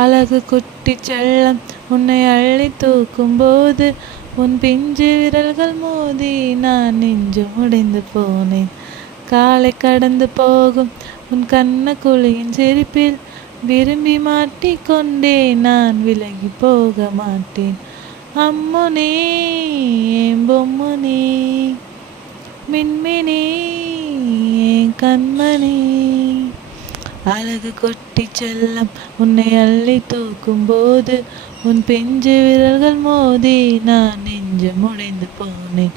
அழகு குட்டி செல்லம் உன்னை அள்ளி தூக்கும்போது உன் பிஞ்சு விரல்கள் மோதி நான் நெஞ்சு முடிந்து போனேன். காலை கடந்து போகும் உன் கண்ண குழியின் சிரிப்பில் விரும்பி மாட்டிக்கொண்டே நான் விலகி போக மாட்டேன். அம்முனி என் பொம்முனி மின்மினி என் கண்மணி. அழகு கொட்டி செல்லம் உன்னை அள்ளி தூக்கும்போது உன் பிஞ்சு விரல்கள் மோதி நான் நெஞ்சு முடைந்து போனேன்.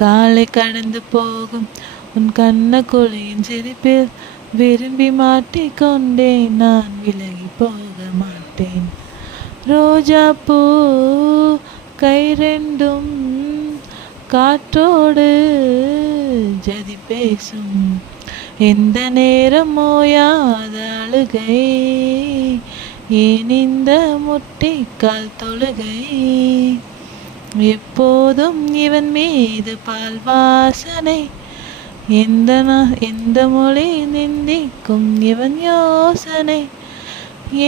காலை கடந்து போகும் உன் கண்ண குழியின் சிரிப்பில் விரும்பி மாட்டிக்கொண்டே நான் விலகி போக மாட்டேன். ரோஜா பூ கை ரெண்டும் காற்றோடு ஜதி பேசும். எந்த நேரம் ஓயாத அழுகை ஏன் இந்த முட்டிக்கால் தொழுகை. எப்போதும் இவன் மீது பால் வாசனை. எந்த மொழி நிந்திக்கும் இவன் யோசனை.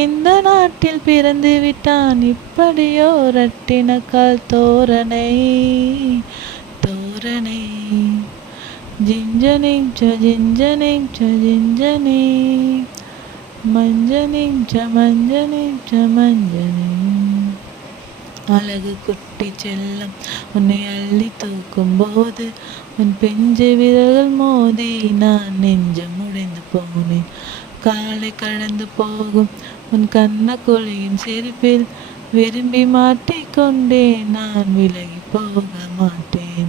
எந்த நாட்டில் பிறந்து விட்டான் இப்படியோ ரட்டினக்கால் தோரணை தோரணை. ஜிஞ்சனிம் ச ஜிஞ்சனிம் ச ஜிஞ்சனி மஞ்சனிம் ச மஞ்சனிம் ச மஞ்சனி. அழகு குட்டி செல்லம் உன்னை அள்ளி தூக்கும்போது உன் பிஞ்சு விரல்கள் மோதி நான் நெஞ்சு முடிந்து போனேன். காலை கடந்து போகும் உன் கண்ண குழியின் சிரிப்பில் விரும்பி மாட்டிக்கொண்டே நான் விலகி போக மாட்டேன்.